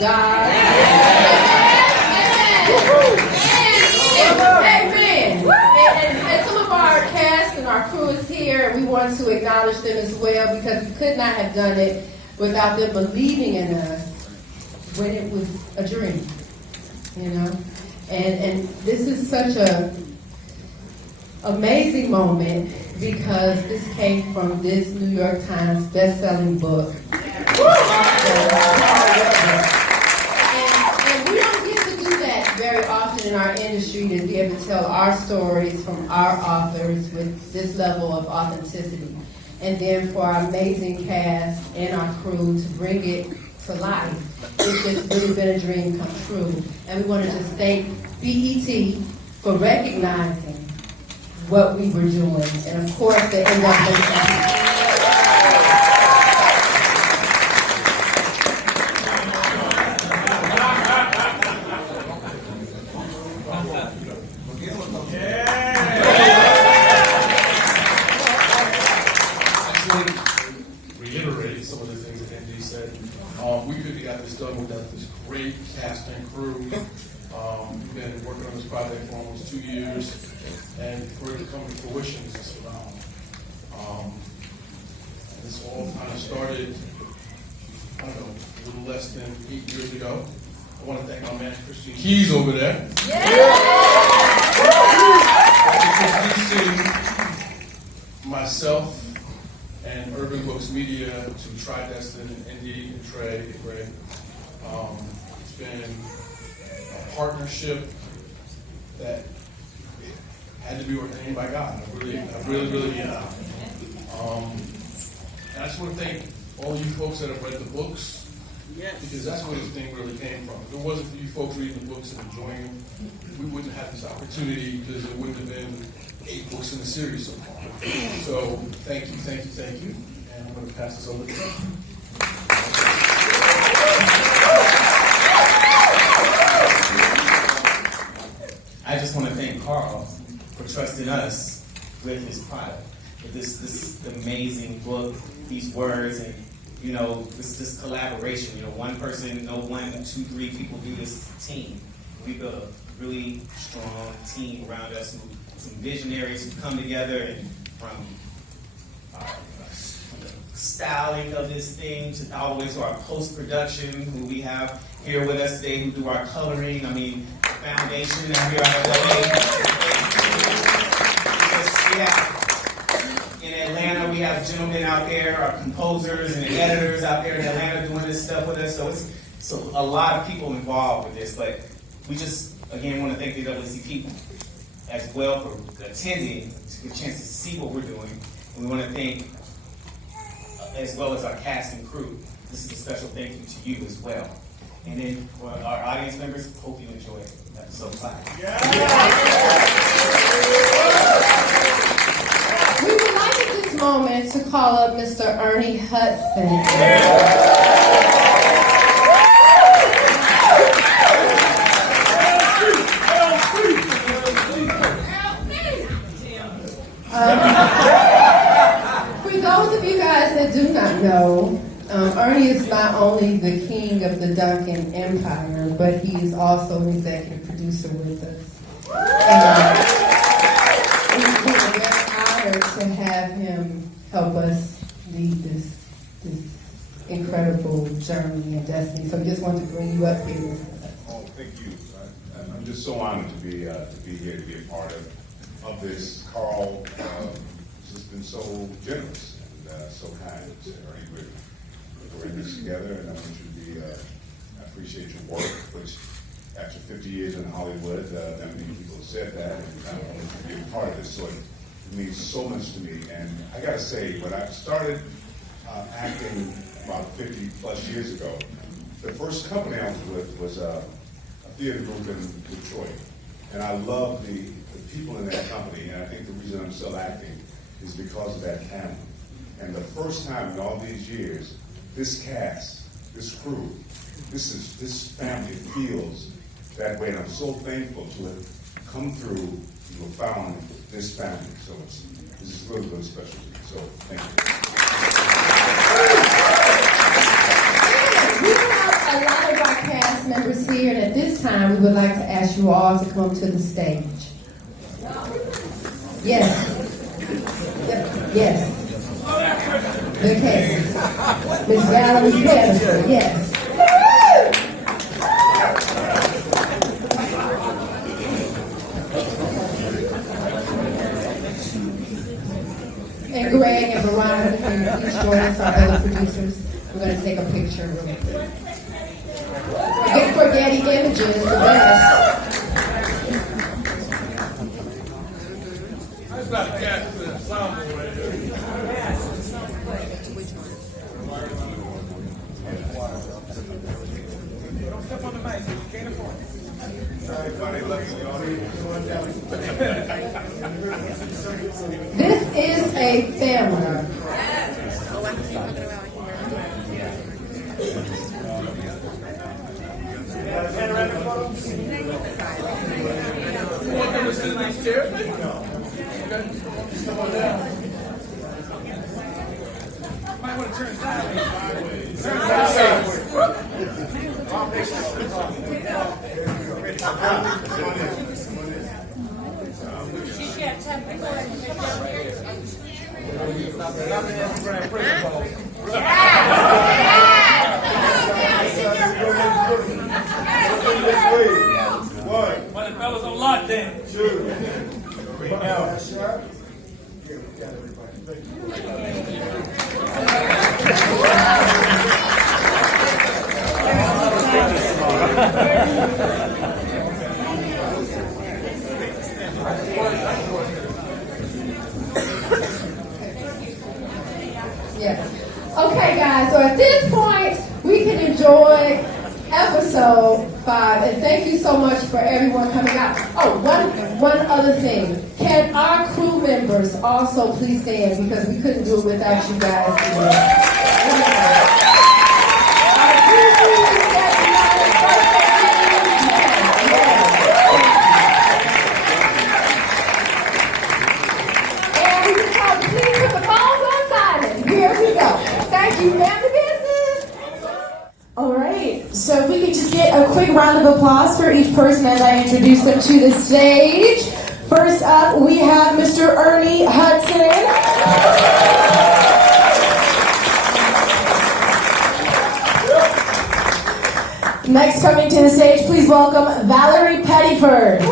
God. Amen. And some of our cast and our crew is here, and we want to acknowledge them as well, because we could not have done it without them believing in us when it was a dream, you know. And this is such a amazing moment, because this came from this New York Times best-selling book. And we don't get to do that very often in our industry, to be able to tell our stories from our authors with this level of authenticity. And then for our amazing cast and our crew to bring it to life. It's just really been a dream come true. And we want to just thank BET for recognizing what we were doing. And of course, the NAACP. We couldn't have got this done without this great cast and crew. We've been working on this project for almost 2 years, and for it to come to fruition is just phenomenal. This all kind of started, I don't know, a little less than 8 years ago. I want to thank my man, Christine Keys over there. Introducing myself and Urban Books Media to Try Destin and Indy and Trey and Greg. It's been a partnership that had to be ordained by God. I really mean that. And I just want to thank all you folks that have read the books, because that's where this thing really came from. If it wasn't for you folks reading the books and enjoying them, we wouldn't have this opportunity, because it wouldn't have been 8 books in the series so far. So thank you. And I'm going to pass this over to you. I just want to thank Carl for trusting us with his product, with this amazing book, these words, and this collaboration. One person, no 1, 2, 3 people do this team. We built a really strong team around us, some visionaries who come together, and from the styling of this thing to all the way to our post-production, who we have here with us today, who do our coloring. I mean, the foundation out here in Atlanta, we have gentlemen out there, our composers and the editors out there in Atlanta doing this stuff with us. So it's a lot of people involved with this, but we just, again, want to thank the NAACP as well for attending, to get a chance to see what we're doing. And we want to thank, as well as our cast and crew. This is a special thank you to you as well. And then for our audience members, hope you enjoy episode 5. We would like at this moment to call up Mr. Ernie Hudson. For those of you guys that do not know, Ernie is not only the king of the Duncan Empire, but he is also an executive producer with us. We're very honored to have him help us lead this incredible journey and destiny. So we just want to bring you up here with us. Oh, thank you. I'm just so honored to be here, to be a part of this. Carl has just been so generous and so kind. Ernie, we're in this together, and I want you to be, I appreciate your work, which after 50 years in Hollywood, not many people have said that, and I want you to be a part of this, so it means so much to me. And I gotta say, when I started acting about 50 plus years ago, the first company I was with was a theater group in Detroit. And I love the people in that company, and I think the reason I'm still acting is because of that family. And the first time in all these years, this cast, this crew, this family feels that way, and I'm so thankful to have come through and have found this family. So this is really, really special to me. So thank you. We have a lot of our would like to ask you all to come to the stage. Yes. Yes. Okay. Miss Valarie Pettiford, yes. And Greg and Veronica, can you please join us, our other producers? We're going to take a picture real quick. For Getty Images, the best. That's not a cat, it's a song right there. Don't step on the mic, you can't afford it. This is a family. You want them to sit in these chairs? Okay. Come on down. Might want to turn sideways. Turn sideways. One of the fellas on lockdown. Yes. Okay, guys, so at this point, we can enjoy episode 5, and thank you so much for everyone coming out. Oh, one other thing. Can our crew members also please stand, because we couldn't do it without you guys today. Thank you, family business. All right, so if we could just get a quick round of applause for each person as I introduce them to the stage. First up, we have Mr. Ernie Hudson. Next coming to the stage, please welcome Valarie Pettiford.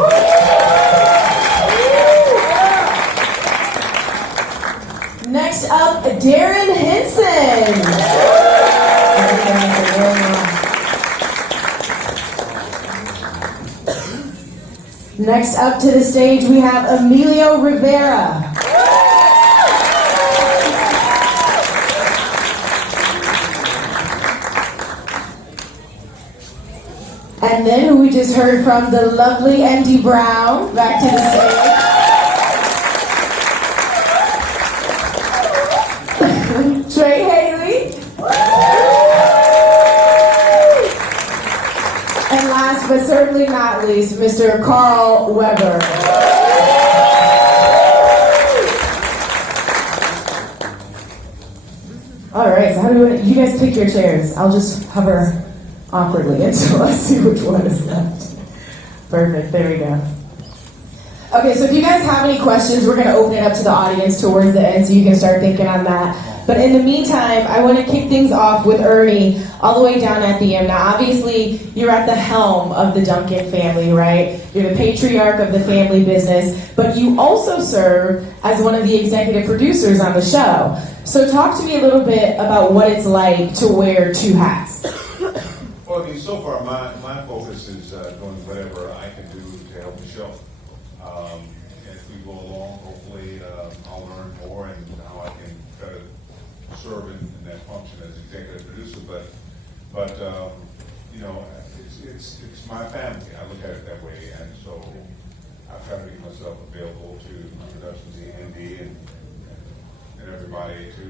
Next up, Darrin Henson. Next up to the stage, we have Emilio Rivera. And then who we just heard from, the lovely Andy Brown, back to the stage. Trey Haley. And last but certainly not least, Mr. Carl Weber. All right, so how do you guys pick your chairs? I'll just hover awkwardly until I see which one is left. Perfect, there we go. Okay, so if you guys have any questions, we're going to open it up to the audience towards the end so you can start thinking on that. But in the meantime, I want to kick things off with Ernie all the way down at the end. Now, obviously, you're at the helm of the Duncan family, right? You're the patriarch of the family business, but you also serve as one of the executive producers on the show. So talk to me a little bit about what it's like to wear two hats. Well, I mean, so far my focus is doing whatever I can do to help the show. As we go along, hopefully I'll learn more and how I can try to serve in that function as executive producer. But you know, it's my family. I look at it that way, and so I try to make myself available to productions, Andy and everybody to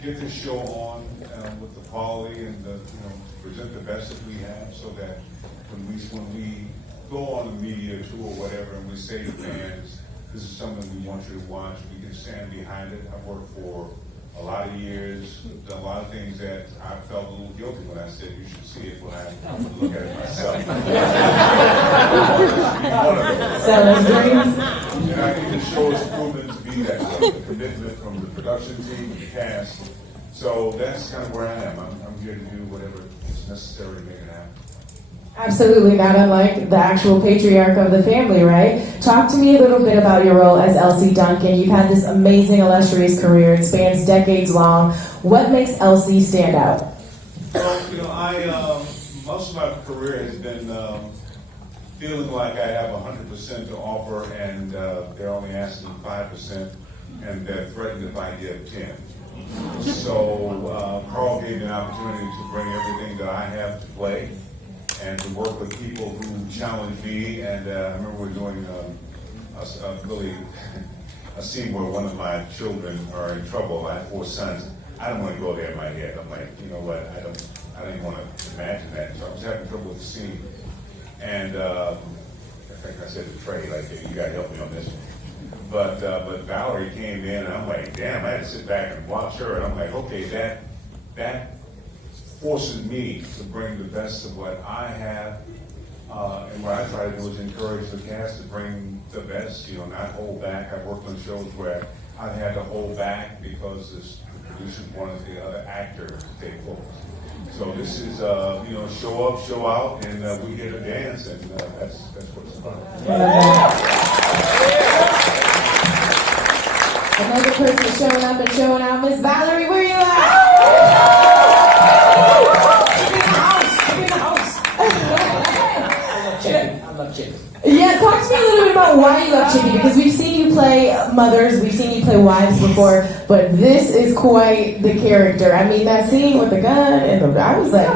get this show on with the quality and the, you know, to present the best that we have, so that when we go on the media tour or whatever and we say to fans, this is something we want you to watch, we can stand behind it. I've worked for a lot of years, done a lot of things that I felt a little guilty when I said you should see it when I look at it myself. One of those. Selling dreams. And I think the show has proven to be that way, the commitment from the production team and the cast. So that's kind of where I am. I'm here to do whatever is necessary to make it happen. Absolutely, not unlike the actual patriarch of the family, right? Talk to me a little bit about your role as Elsie Duncan. You've had this amazing, illustrious career. It spans decades long. What makes Elsie stand out? Well, most of my career has been feeling like I have 100% to offer, and they're only asking 5%, and they're threatened if I give 10. So Carl gave me an opportunity to bring everything that I have to play, and to work with people who challenge me. And I remember we're doing a scene where one of my children are in trouble. I have 4 sons. I don't want to go there in my head. I'm like, you know what? I don't even want to imagine that. So I was having trouble with the scene, and I think I said to Trey, like, hey, you got to help me on this one. But Valarie came in, and I'm like, damn! I had to sit back and watch her, and I'm like, okay, that forces me to bring the best of what I have, and what I try to do is encourage the cast to bring the best, not hold back. I've worked on shows where I've had to hold back because the producers wanted the other actor to take focus. So this is, show up, show out, and we get a dance, and that's what it's about. Another person showing up and showing out. Miss Valarie, where you at? I love chicken. Yeah, talk to me a little bit about why you love Chippy, because we've seen you play mothers, we've seen you play wives before, but this is quite the character. I mean, that scene with the gun and I was like,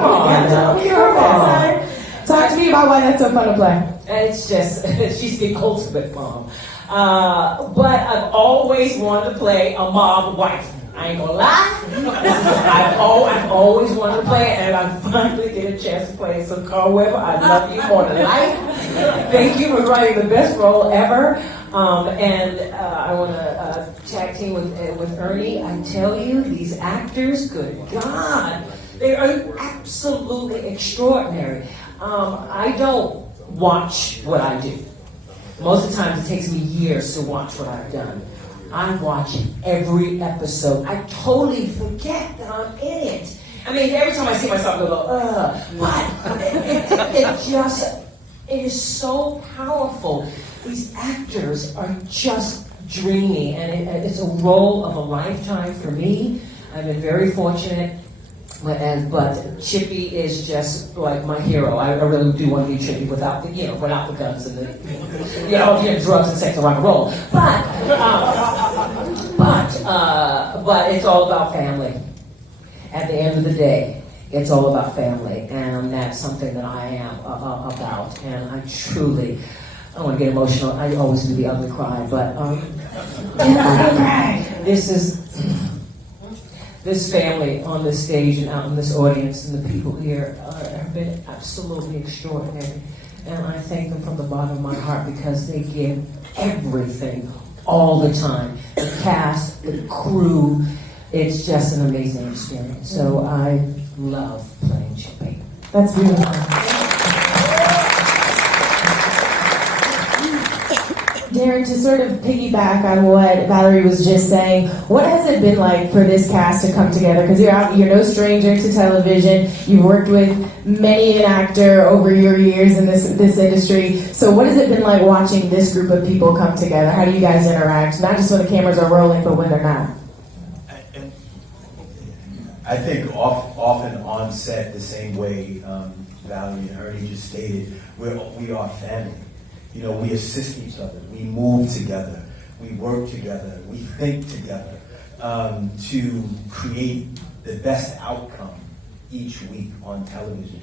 talk to me about why that's so fun to play. It's just, she's the ultimate mom. But I've always wanted to play a mom wife. I ain't gonna lie. I've always wanted to play it, and I finally get a chance to play it. So Carl Weber, I love you more than life. Thank you for writing the best role ever. And I want to tag team with Ernie. I tell you, these actors, good God, they are absolutely extraordinary. I don't watch what I do. Most of the time, it takes me years to watch what I've done. I watch every episode. I totally forget that I'm in it. I mean, every time I see myself, I go, but it is so powerful. These actors are just dreamy, and it's a role of a lifetime for me. I've been very fortunate. But Chippy is just like my hero. I really do want to be Chippy without the guns and the drugs and sex and rock and roll. But it's all about family. At the end of the day, it's all about family, and that's something that I am about. And I don't want to get emotional. I always do the ugly cry, but this family on this stage and out in this audience and the people here have been absolutely extraordinary. And I thank them from the bottom of my heart because they give everything all the time. The cast, the crew, it's just an amazing experience. So I love playing Chippy. That's beautiful. Darrin, to sort of piggyback on what Valarie was just saying, what has it been like for this cast to come together? Because you're no stranger to television. You've worked with many an actor over your years in this industry. So what has it been like watching this group of people come together? How do you guys interact? Not just when the cameras are rolling, but when they're not. I think often on set, the same way Valarie and Ernie just stated, we are family. We assist each other, we move together, we work together, we think together to create the best outcome each week on television.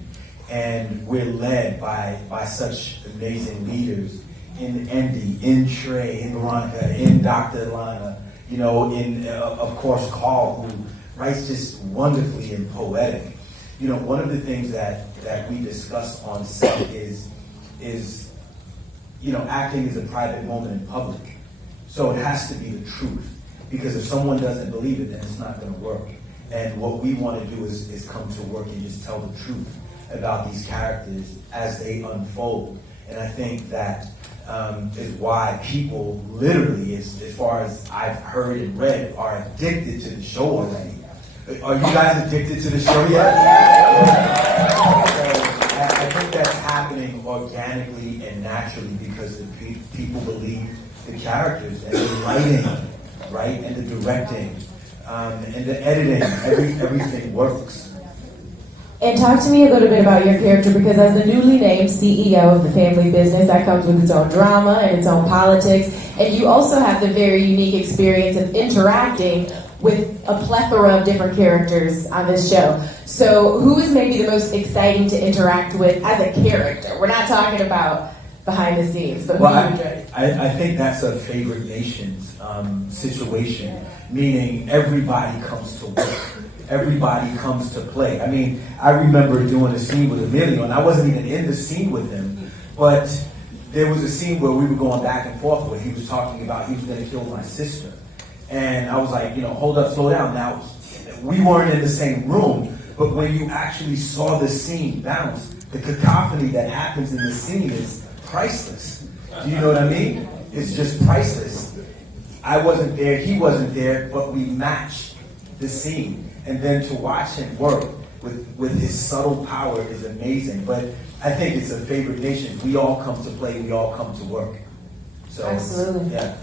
And we're led by such amazing leaders in Andy, in Trey, in Veronica, in Dr. Lana, in, of course, Carl, who writes just wonderfully and poetic. One of the things that we discuss on set is acting is a private moment in public. So it has to be the truth. Because if someone doesn't believe it, then it's not going to work. And what we want to do is come to work and just tell the truth about these characters as they unfold. And I think that is why people literally, as far as I've heard and read, are addicted to the show already. Are you guys addicted to the show yet? I think that's happening organically and naturally because the people believe the characters and the writing, right, and the directing, and the editing. Everything works. And talk to me a little bit about your character, because as the newly named CEO of the family business, that comes with its own drama and its own politics, and you also have the very unique experience of interacting with a plethora of different characters on this show. So who is maybe the most exciting to interact with as a character? We're not talking about behind the scenes, but well, who do you enjoy? I think that's a favorite nations situation, meaning everybody comes to work. Everybody comes to play. I mean, I remember doing a scene with Emilio, and I wasn't even in the scene with him, but there was a scene where we were going back and forth where he was talking about he was going to kill my sister. And I was like, hold up, slow down. Now, we weren't in the same room, but when you actually saw the scene bounce, the cacophony that happens in the scene is priceless. Do you know what I mean? It's just priceless. I wasn't there, he wasn't there, but we matched the scene. And then to watch him work with his subtle power is amazing. But I think it's a favorite nation. We all come to play, we all come to work. So, Absolutely. Yeah.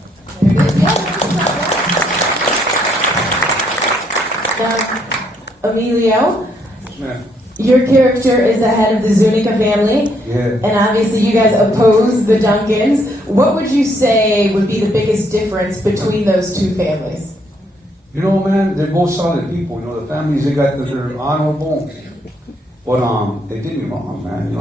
Now, Emilio, Man. your character is the head of the Zuniga family, Yeah. and obviously you guys oppose the Duncans. What would you say would be the biggest difference between those two families? Man, they're both solid people. The families, they're honorable. But they did me wrong, man. I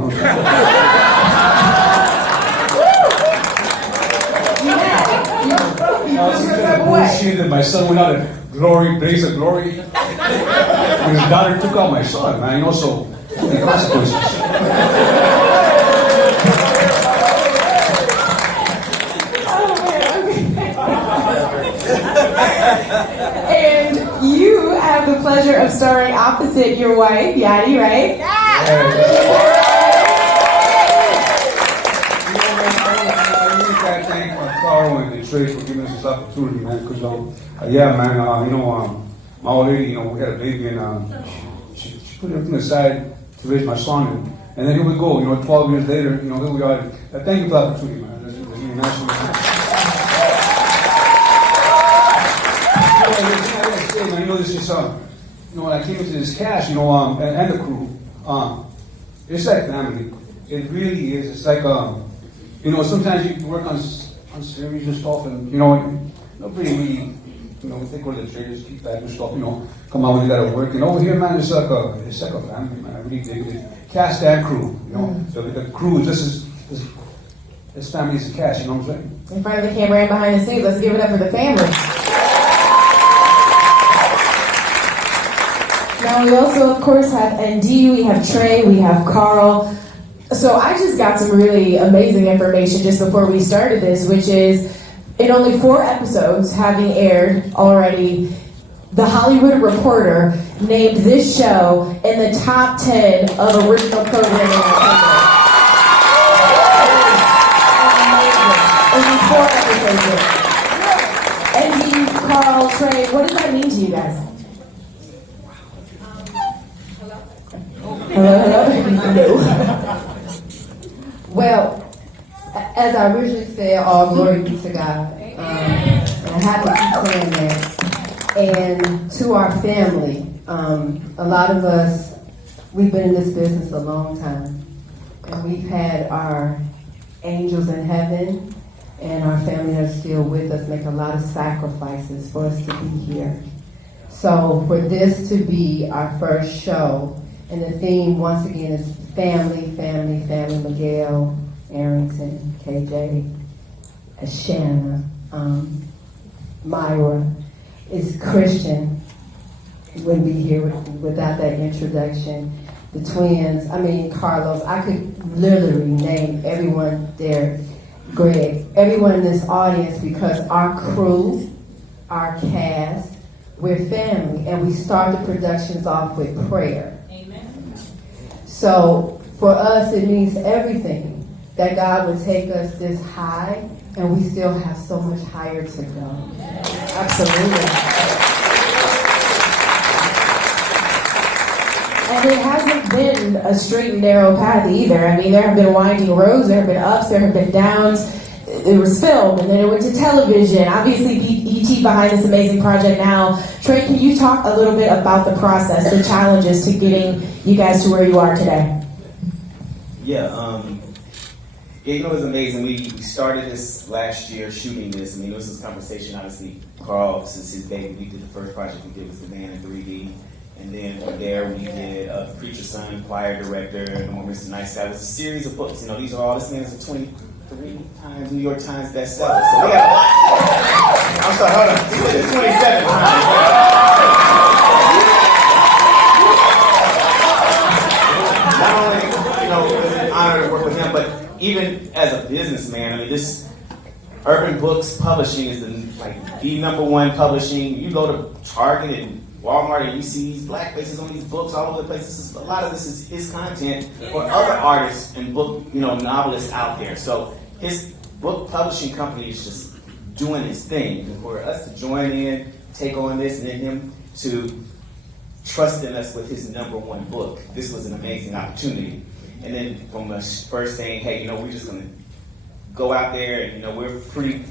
was kind of bullshit that my son went out of glory, blaze of glory. And his daughter took out my son, man. So the consequences. And you have the pleasure of starring opposite your wife, Yadi, right? I thank Carl and Trey for giving us this opportunity, man. Because, my old lady, we had a baby, and she put everything aside to raise my son, and then here we go. 12 years later, here we are. Thank you for the opportunity, man. That's really nice of you. This is when I came into this cast, and the crew, it's like family. It really is. It's like sometimes you work on series and stuff, and nobody really, think we're the traders, keep back and stuff, come out when you gotta work. And over here, man, it's like a family, man. I really dig it. Cast and crew, So the crew is just as family as the cast. You know what I'm saying? In front of the camera and behind the scenes, let's give it up for the family. Now we also, of course, have ND, we have Trey, we have Carl. So I just got some really amazing information just before we started this, which is, in only 4 episodes having aired already, The Hollywood Reporter named this show in the top 10 of original programming on television. Only 4 episodes. ND, Carl, Trey, what does that mean to you guys? Hello? No. Well, as I originally said, all glory be to God. And I have to keep saying that. And to our family, a lot of us, we've been in this business a long time. And we've had our angels in heaven and our family that are still with us make a lot of sacrifices for us to be here. So for this to be our first show, and the theme, once again, is family, family, family. Miguel, Arrington, KJ, Shanna, Myra is Christian. Wouldn't be here without that introduction. The twins, Carlos, I could literally name everyone there, Greg, everyone in this audience, because our crew our cast. We're family, and we start the productions off with prayer. Amen. So for us, it means everything that God would take us this high, and we still have so much higher to go. Absolutely. And it hasn't been a straight and narrow path either. I mean, there have been winding roads, there have been ups, there have been downs. It was film, and then it went to television. Obviously, E.T. behind this amazing project now. Trey, can you talk a little bit about the process, the challenges to getting you guys to where you are today? Yeah, it was amazing. We started this last year, shooting this. I mean, it was this conversation, obviously, Carl, since his baby, we did the first project we did was The Man in 3D. And then from there, we did Preacher's Son, Choir Director, No More Mr. Nice Guy. It was a series of books. You know, these are all, this man is a 23 times New York Times bestseller. So we got, I'm sorry, hold on. It's 27 times. Not only, you know, it was an honor to work with him, but even as a businessman, I mean, this Urban Books Publishing is the number one publishing. You go to Target and Walmart and you see these black faces on these books all over the place. A lot of this is his content for other artists and book, novelists out there. So his book publishing company is just doing his thing. And for us to join in, take on this, and then him to trust in us with his number one book, this was an amazing opportunity. And then from the first saying, hey, we're just going to go out there and, we're pretty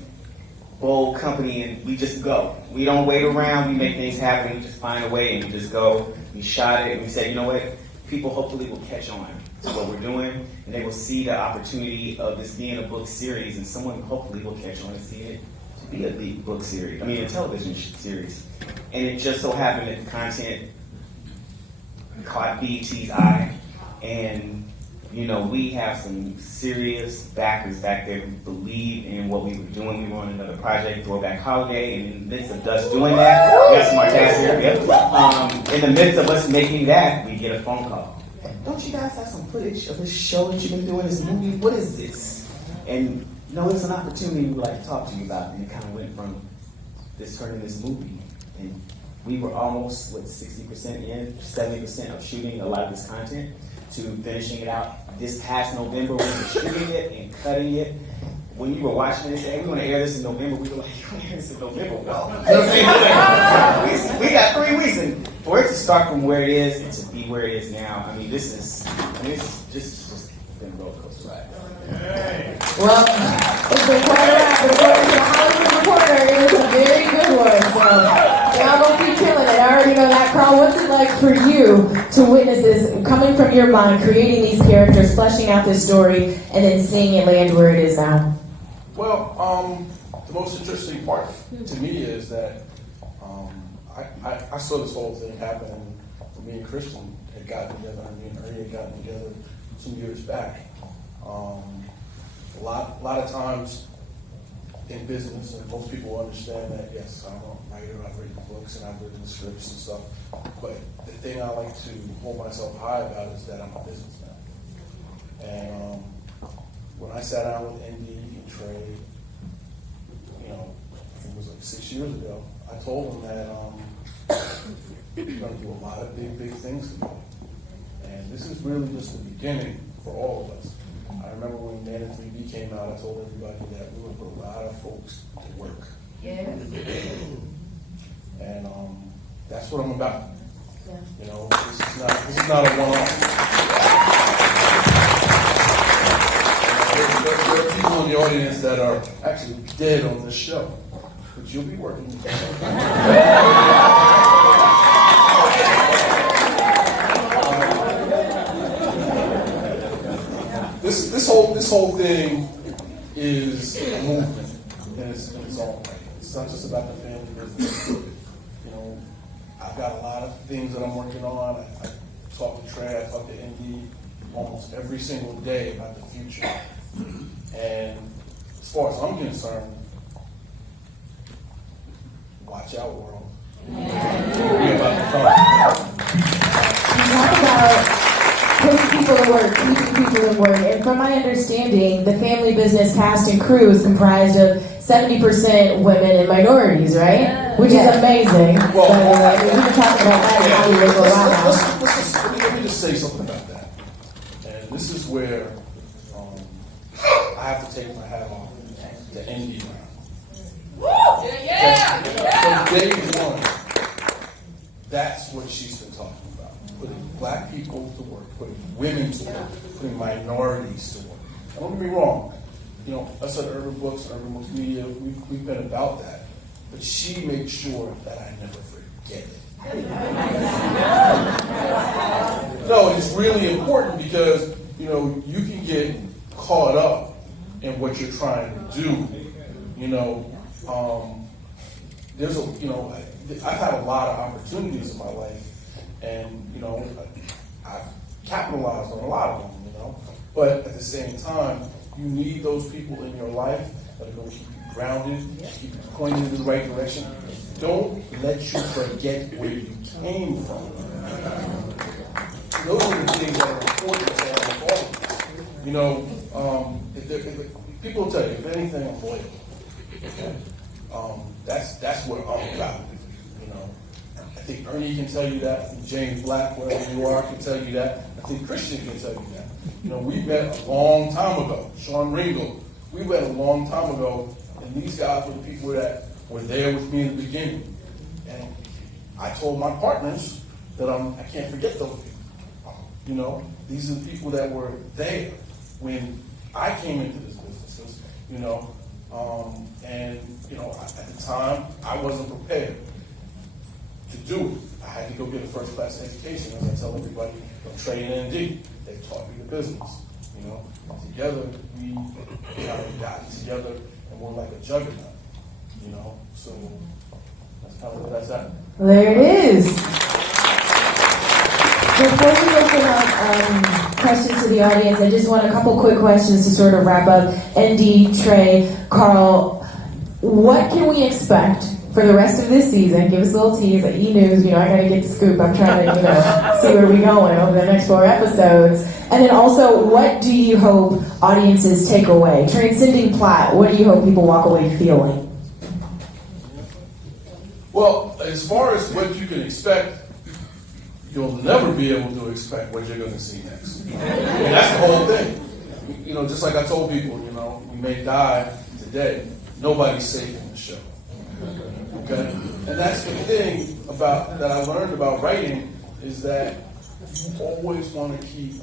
bold company and we just go. We don't wait around, we make things happen, we just find a way and we just go. We shot it and we said, you know what, people hopefully will catch on to what we're doing and they will see the opportunity of this being a book series and someone hopefully will catch on and see it to be a book series, a television series. And it just so happened that the content caught BET's eye and we have some serious backers back there who believe in what we were doing. We were on another project, Throwback Holiday, and in the midst of us doing that, we got some artists here. Yep. In the midst of us making that, we get a phone call. Don't you guys have some footage of this show that you've been doing, this movie? What is this? And it's an opportunity we'd like to talk to you about. And it kind of went from this turning this movie. And we were almost, 60% in, 70% of shooting a lot of this content, to finishing it out this past November. We were shooting it and cutting it. When you were watching it, say, hey, we want to air this in November. We were like, you want to air this in November? Well, we got 3 weeks. And for it to start from where it is and to be where it is now, this is just been a roller coaster ride. Well, it's been quite a ride, but according to the Hollywood Reporter, it was a very good one. So y'all gonna keep killing it. I already know that. Carl, what's it like for you to witness this coming from your mind, creating these characters, fleshing out this story, and then seeing it land where it is now? Well, the most interesting part to me is that I saw this whole thing happen when me and Kristen had gotten together, and me and Ernie had gotten together 2 years back. A lot of times in business, and most people understand that, yes, I'm a writer, I've written books and I've written scripts and stuff, but the thing I like to hold myself high about is that I'm a businessman. And when I sat down with Andy and Trey, I think it was 6 years ago, I told them that we're going to do a lot of big things together. And this is really just the beginning for all of us. I remember when Man in 3D came out, I told everybody that we would put a lot of folks to work. Yeah. And that's what I'm about. Yeah. This is not a one-off. There are people in the audience that are actually dead on this show, but you'll be working. This whole thing is a movement in its own way. It's not just about the family business. I've got a lot of things that I'm working on. I talk to Trey, I talk to Indy almost every single day about the future. And as far as I'm concerned, watch out, world. We're about to come. You talk about putting people to work, keeping people to work, and from my understanding, the family business cast and crew is comprised of 70% women and minorities, right? which is amazing. Well, but, we can talk about that in Hollywood for a while now. Let me just say something about that. And this is where I have to take my hat off to Andy Brown. From day one, that's what she's been talking about. Putting black people to work, putting women to work, putting minorities to work. Now, don't get me wrong. You know, us at Urban Books Media, we've been about that. But she makes sure that I never forget it. No, it's really important because, you know, you can get caught up in what you're trying to do. You know, I've had a lot of opportunities in my life, and, you know, I've capitalized on a lot of them, you know. But at the same time, you need those people in your life that are going to keep you grounded, keep you pointed in the right direction. Don't let you forget where you came from. Those are the things that are important to have with all of us. You know, people will tell you, if anything, I'm loyal. Okay? That's what I'm about. You know, I think Ernie can tell you that. James Black, wherever you are, can tell you that. I think Christian can tell you that. You know, we met a long time ago. Sean Ringel, we met a long time ago, and these guys were the people that were there with me in the beginning. And I told my partners that I can't forget those people. You know, these are the people that were there when I came into this business. You know, and you know, at the time I wasn't prepared to do it. I had to go get a first-class education, as I tell everybody. From Trey and ND, they taught me the business. You know, together we kind of got together and we're like a juggernaut. You know, so that's kind of where that's at. There it is. Before we open up questions to the audience, I just want a couple quick questions to sort of wrap up. ND, Trey, Carl, what can we expect for the rest of this season? Give us a little tease at E-News. You know, I gotta get the scoop. I'm trying to, you know, see where we're going over the next 4 episodes. And then also, what do you hope audiences take away? Transcending plot, what do you hope people walk away feeling? Well, as far as what you can expect, you'll never be able to expect what you're going to see next. And that's the whole thing. You know, just like I told people, you know, we may die today. Nobody's safe in the show. Okay? And that's the thing about that I learned about writing is that you always want to keep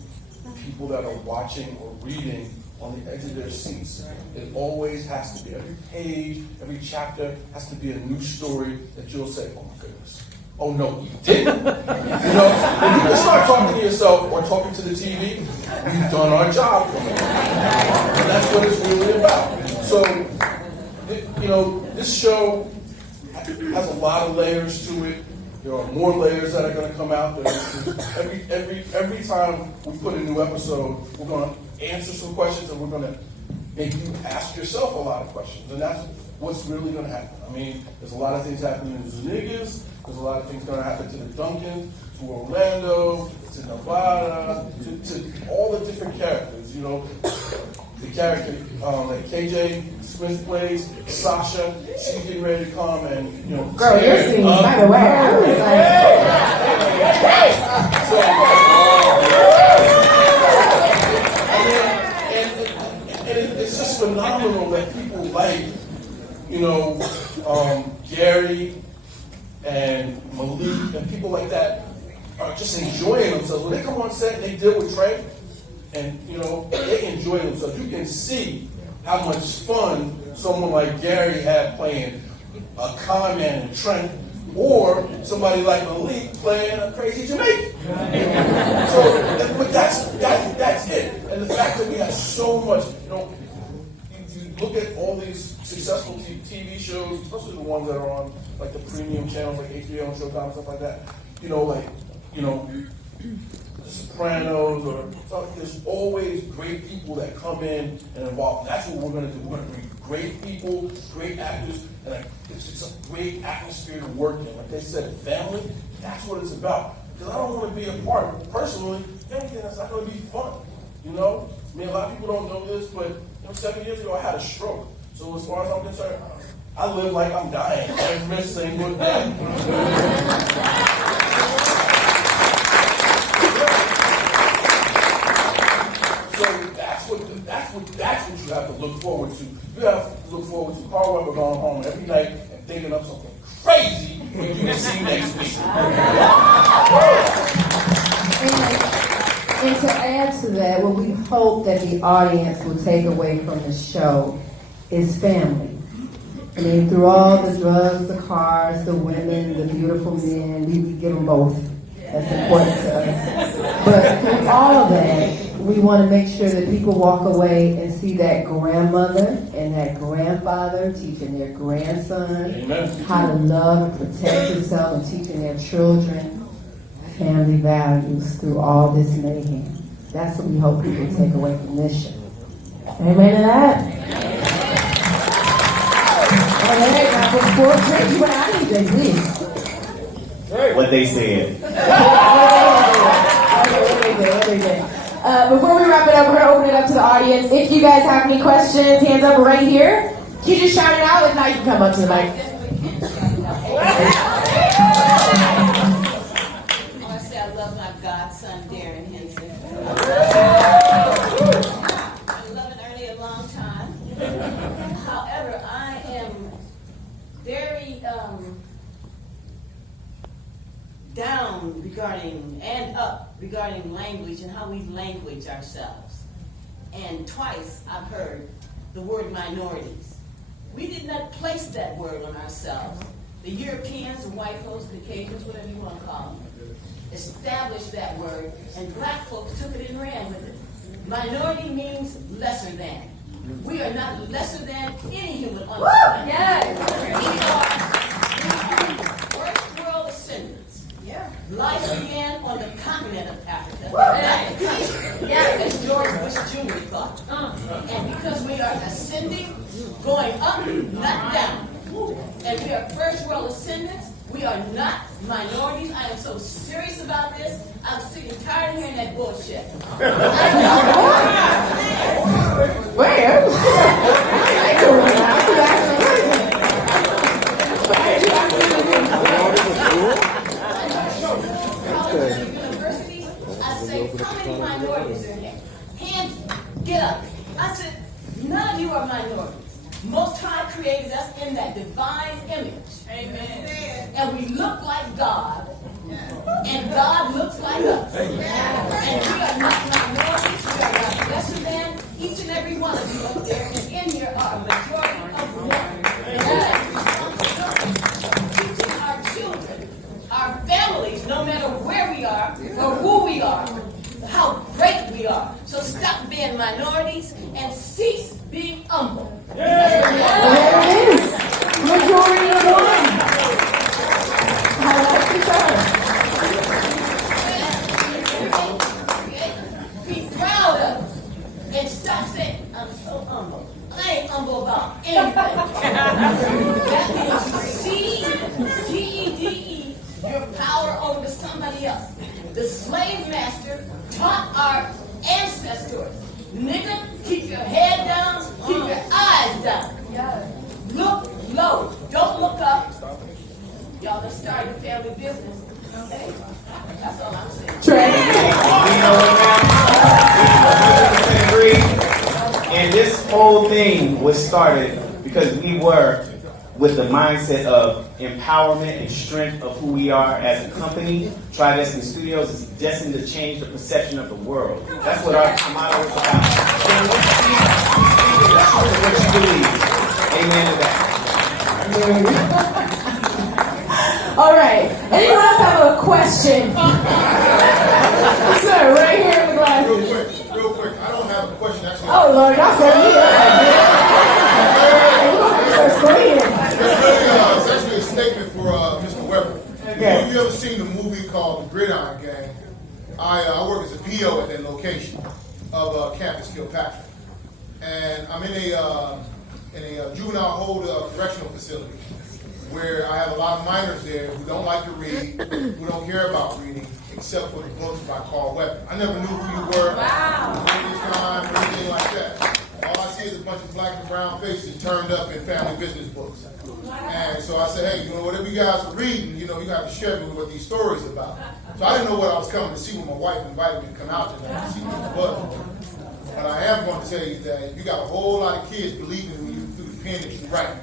people that are watching or reading on the edge of their seats. It always has to be. Every page, every chapter has to be a new story that you'll say, oh my goodness. Oh no, you didn't. You know, when you can start talking to yourself or talking to the TV, we've done our job for you. And that's what it's really about. So, you know, this show has a lot of layers to it. There are more layers that are going to come out. Every time we put a new episode, we're going to answer some questions and we're going to make you ask yourself a lot of questions. And that's what's really going to happen. I mean, there's a lot of things happening in Zunigas. There's a lot of things going to happen to the Duncan, to Orlando, to Nevada, to all the different characters. You know, the character that KJ Smith plays, Sasha, she's getting ready to come and, you know, Girl, your scenes, by the way, I was like, and it's just phenomenal that people like, you know, Gary and Malik and people like that are just enjoying themselves. When they come on set and they deal with Trey, and, you know, they enjoy themselves. You can see how much fun someone like Gary had playing a con man in Trent, or somebody like Malik playing a crazy Jamaican. So, but that's it. And the fact that we have so much, you know, you look at all these successful TV shows, especially the ones that are on like the premium channels like HBO and Showtime and stuff like that. You know, like, you know, The Sopranos, or there's always great people that come in and involve. That's what we're going to do. We're going to bring great people, great actors, and it's a great atmosphere to work in. Like they said, family, that's what it's about. Because I don't want to be a part, personally, anything that's not going to be fun. You know? I mean, a lot of people don't know this, but, you know, 7 years ago I had a stroke. So as far as I'm concerned, I live like I'm dying every single day. So that's what you have to look forward to. You have to look forward to Carl Weber going home every night and thinking of something crazy when you can see next week. And to add to that, what we hope that the audience will take away from the show is family. I mean, through all the drugs, the cars, the women, the beautiful men, we give them both. That's important to us. But through all of that, we want to make sure that people walk away and see that grandmother and that grandfather teaching their grandson how to love and protect yourself and teaching their children family values through all this mayhem. That's what we hope people take away from this show. Amen to that. All right, now before Trey, you went out of here, please. What they said. Before we wrap it up, we're going to open it up to the audience. If you guys have any questions, hands up right here. Can you just shout it out? If not, you can come up to the mic. I love my godson, Darrin Henson. I've loved Ernie a long time. However, I am very down regarding and up regarding language and how we language ourselves. And twice I've heard the word minorities. We did not place that word on ourselves. The Europeans, the white folks, the Cajuns, whatever you want to call them, established that word, and black folks took it and ran with it. Minority means lesser than. We are not lesser than any human on this planet. We are first world ascendants. Life began on the continent of Africa, not the country, as George Bush Jr. thought. And because we are ascending, going up, not down, and we are first world ascendants, we are not minorities. I am so serious about this. I'm sick and tired of hearing that bullshit. Where? University, I say, how many minorities are in here? Hands, get up. I said, none of you are minorities. Most High created us in that divine image. Amen. And we look like God. And God looks like us. And we are not minorities. We are not lesser than each and every one of you up there. And in here are a majority of one. Teaching our children, our families, no matter where we are or who we are, how great we are. So stop being minorities and cease being humble. There it is. Majority of one. How about each other? Be proud of it. And stop saying, I'm so humble. I ain't humble about anything. That means C-E-D-E, your power over to somebody else. The slave master taught our ancestors, nigga, keep your head down, keep your eyes down. Look low, don't look up. Y'all done started the family business. Okay? That's all I'm saying. Trey. And this whole thing was started because we were with the mindset of empowerment and strength of who we are as a company. Tridescent Studios is destined to change the perception of the world. That's what our motto is about. So what you believe. Amen to that. All right. Anyone else have a question? Sir, right here in the glasses. Real quick. I don't have a question. Actually. Oh, Lord, y'all said me. It's actually a statement for Mr. Weber. Okay. Have you ever seen the movie called The Gridiron Gang? I work as a PO at that location of Campus Kilpatrick. And I'm in a juvenile hold correctional facility where I have a lot of minors there who don't like to read, who don't care about reading, except for the books by Carl Weber. I never knew who you were, before this time, or anything like that. All I see is a bunch of black and brown faces turned up in family business books. And so I said, hey, whatever you guys are reading, you got to share with me what these stories about. So I didn't know what I was coming to see when my wife invited me to come out tonight to see what it was. But I am going to tell you that you got a whole lot of kids believing in you through the pen that you write.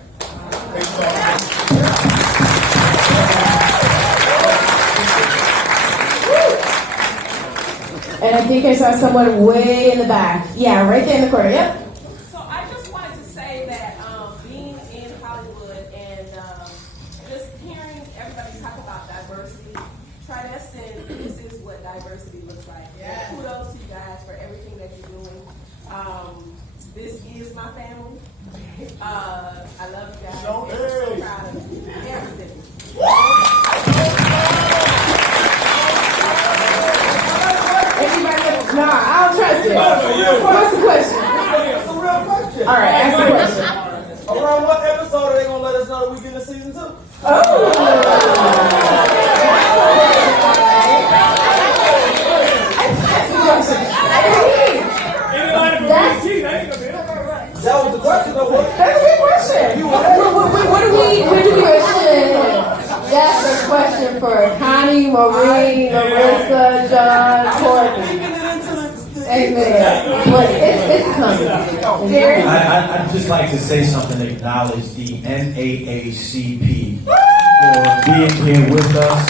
And I think I saw someone way in the back. Yeah, right there in the corner. Yep. So I just wanted to say that being in Hollywood and just hearing everybody talk about diversity, Tridestin, this is what diversity looks like. Yeah. And kudos to you guys for everything that you're doing. This is my family. I love you guys. No, I'm so proud of you. Everything. Anybody? Nah, I don't trust it. What's the question? It's a real question. All right, ask the question. Around what episode are they gonna let us know that we get a season 2? Oh. That was the question, though. That's a good question. Where do we That's a question for Connie, Maureen, Marissa, John, Courtney. Amen. But it's coming. Darrin? I'd just like to say something to acknowledge the NAACP for being here with us.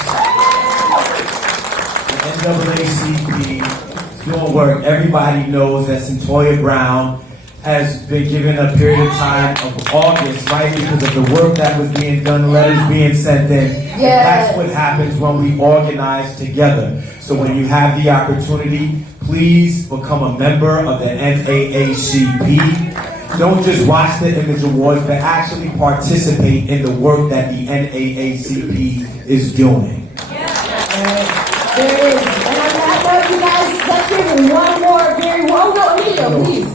The NAACP is doing work. Everybody knows that Centoya Brown has been given a period of time of August, right, because of the work that was being done, letters being sent in. Yes. And that's what happens when we organize together. So when you have the opportunity, please become a member of the NAACP. Don't just watch the Image Awards, but actually participate in the work that the NAACP is doing. There is. And on that note, you guys, let's give him one more very well. No, Emilio, please.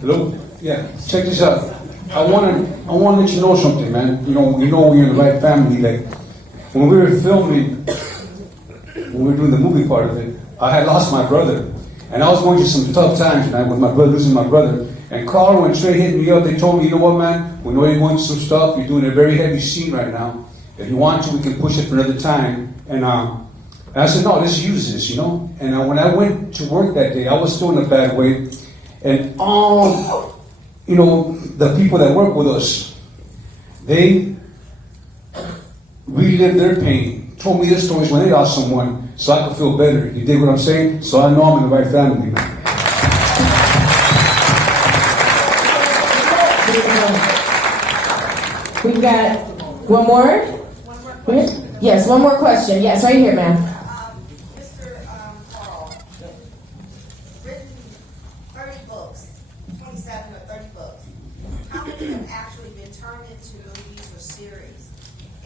Hello? Yeah, check this out. I want to let you know something, man. You know we're in the right family. Like, when we were filming, when we were doing the movie part of it, I had lost my brother. And I was going through some tough times, man, with my brother, losing my brother. And Carl and Trey hit me up. They told me, you know what, man? We know you're going through some stuff. You're doing a very heavy scene right now. If you want to, we can push it for another time. And I said, no, let's use this, And when I went to work that day, I was still in a bad way. And all, the people that work with us, they relived their pain, told me their stories when they lost someone, so I could feel better. You dig what I'm saying? So I know I'm in the right family, man. We've got one more? Yes, one more question. Yes, right here, ma'am. Mr. Carl, written 30 books, 27 or 30 books. How many have actually been turned into movies or series?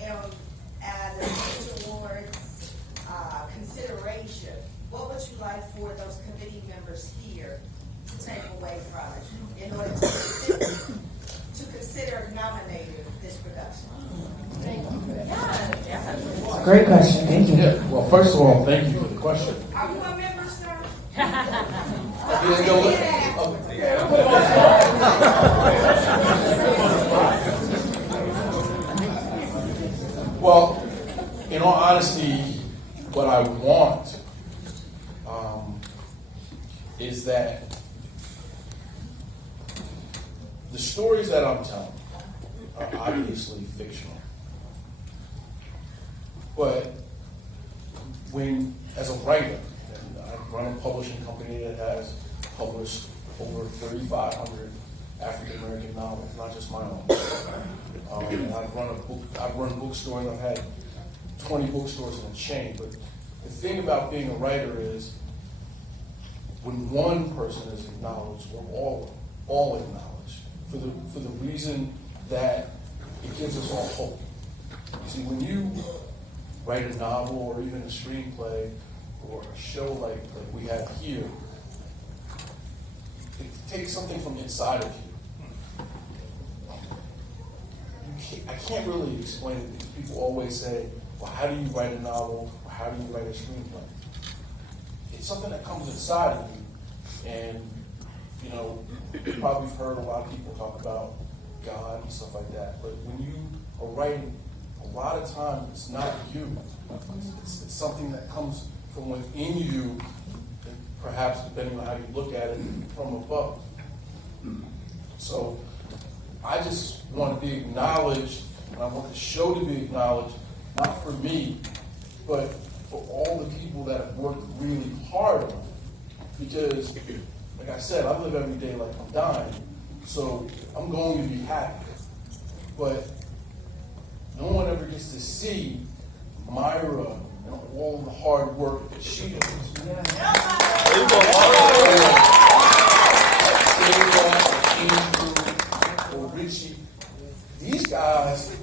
And as an Image Awards consideration, what would you like for those committee members here to take away from it in order to consider nominating this production? Thank you. Great question. Thank you. Yeah, well, first of all, thank you for the question. Are you a member, sir? Well, in all honesty, what I want is that the stories that I'm telling are obviously fictional. But when, as a writer, and I run a publishing company that has published over 3,500 African American novels, not just my own. And I've run bookstores. I've had 20 bookstores in a chain. But the thing about being a writer is, when one person is acknowledged, we're all acknowledged for the reason that it gives us all hope. You see, when you write a novel or even a screenplay or a show like we have here, it takes something from inside of you. I can't really explain it because people always say, well, how do you write a novel or how do you write a screenplay? It's something that comes inside of you, and You know, you probably heard a lot of people talk about God and stuff like that, but when you are writing, a lot of times it's not you. It's something that comes from within you, and perhaps depending on how you look at it, from above. So I just want to be acknowledged, and I want the show to be acknowledged, not for me, but for all the people that have worked really hard on it. Because, like I said, I live every day like I'm dying, so I'm going to be happy. But no one ever gets to see Myra and all the hard work that she does. Andrew, or Richie, these guys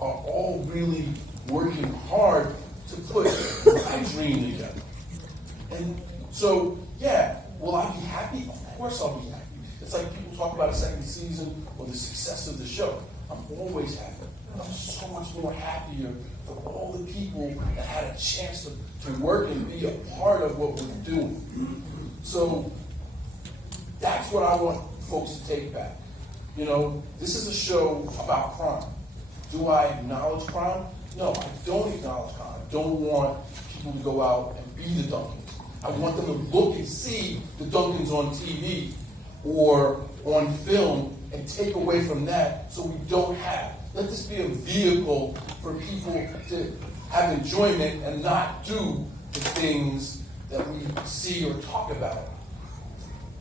are all really working hard to put my dream together. And so, yeah, will I be happy? Of course I'll be happy. It's like people talk about a second season or the success of the show. I'm always happy. I'm so much more happier for all the people that had a chance to work and be a part of what we're doing. So that's what I want folks to take back. You know, this is a show about crime. Do I acknowledge crime? No, I don't acknowledge crime. I don't want people to go out and be the Duncans. I want them to look and see the Duncans on TV or on film and take away from that so we don't have. Let this be a vehicle for people to have enjoyment and not do the things that we see or talk about.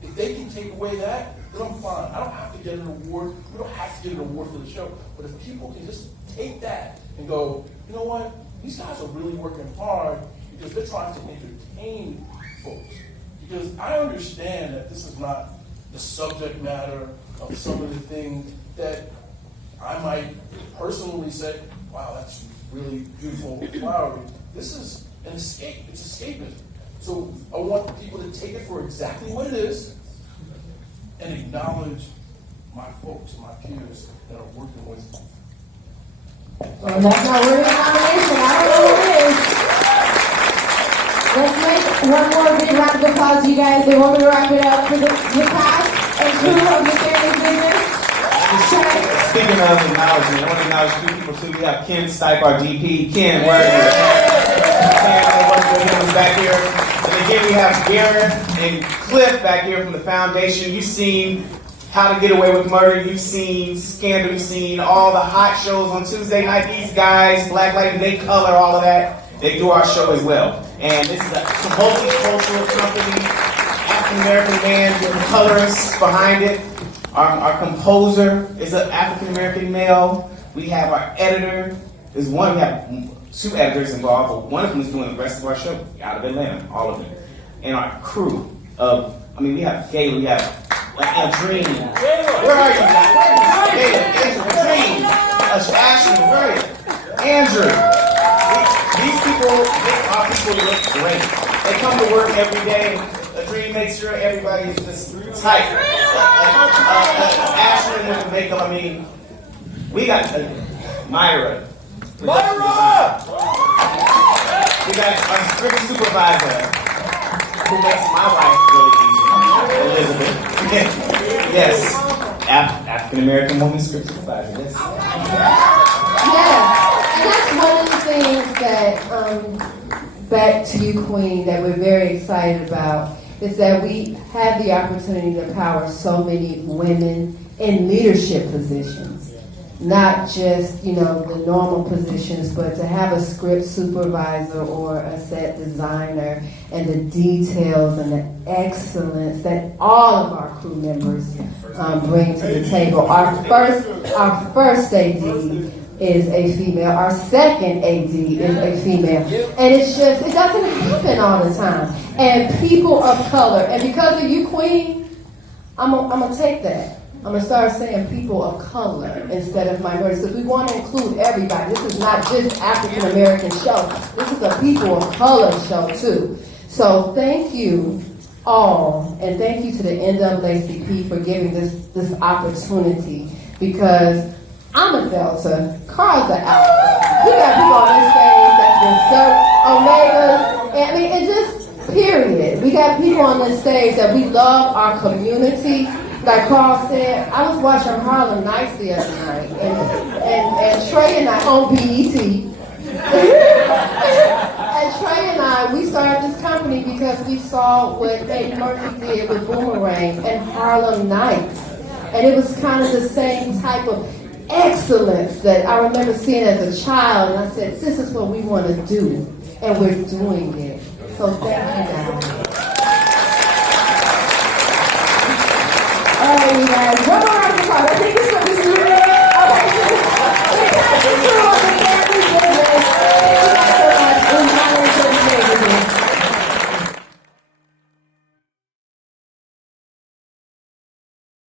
If they can take away that, then I'm fine. I don't have to get an award. We don't have to get an award for the show. But if people can just take that and go, you know what? These guys are really working hard because they're trying to entertain folks. Because I understand that this is not the subject matter of some of the things that I might personally say, wow, that's really beautiful flowery. This is an escape. It's escapism. So I want people to take it for exactly what it is and acknowledge my folks, my peers that are working with me. Well, that's not worthy of nomination. I don't know what it is. Let's make one more big round of applause, you guys. They want me to wrap it up for the cast and crew of the Family Business. Speaking of acknowledgement, I want to acknowledge two people too. We have Ken Stipe, our DP. Ken, where are you? Ken, what's back here? And again, we have Darrin and Cliff back here from the foundation. You've seen How to Get Away with Murder. You've seen Scandal. You've seen all the hot shows on Tuesday night. These guys, Black Light, they color all of that. They do our show as well. And this is a multicultural company, African-American man with colorists behind it. Our composer is an African-American male. We have our editor. We have two editors involved, but one of them is doing the rest of our show out of Atlanta, all of them. And our crew we have Gayla, we have Dream. Where are you guys? Gayla, Dream, Ashley, where are you? Andrew. These people, our people look great. They come to work every day. Dream makes sure everybody is just tight. Ashley with the makeup, we got Myra. Myra! We got our script supervisor, who makes my life really easy, Elizabeth. Yes, African-American woman script supervisor, yes. Yeah, and that's one of the things that, back to you, Queen, that we're very excited about, is that we have the opportunity to empower so many women in leadership positions. Not just, the normal positions, but to have a script supervisor or a set designer and the details and the excellence that all of our crew members bring to the table. Our first AD is a female. Our second AD is a female. And it doesn't happen all the time. And people of color. And because of you, Queen, I'm gonna take that. I'm going to start saying people of color instead of minorities, because we want to include everybody. This is not just African-American show. This is a people of color show, too. So thank you all, and thank you to the NAACP for giving this opportunity, because I'm a Delta, Carl's an Alpha. We got people on this stage that's been Omegas, and just period. We got people on this stage that we love our community. Like Carl said, I was watching Harlem Nights the other night, and Trey and I on BET. And Trey and I, we started this company because we saw what Eddie Murphy did with Boomerang and Harlem Nights. And it was kind of the same type of excellence that I remember seeing as a child. And I said, this is what we want to do. And we're doing it. So thank you guys. All right, you guys. One more round of applause. I think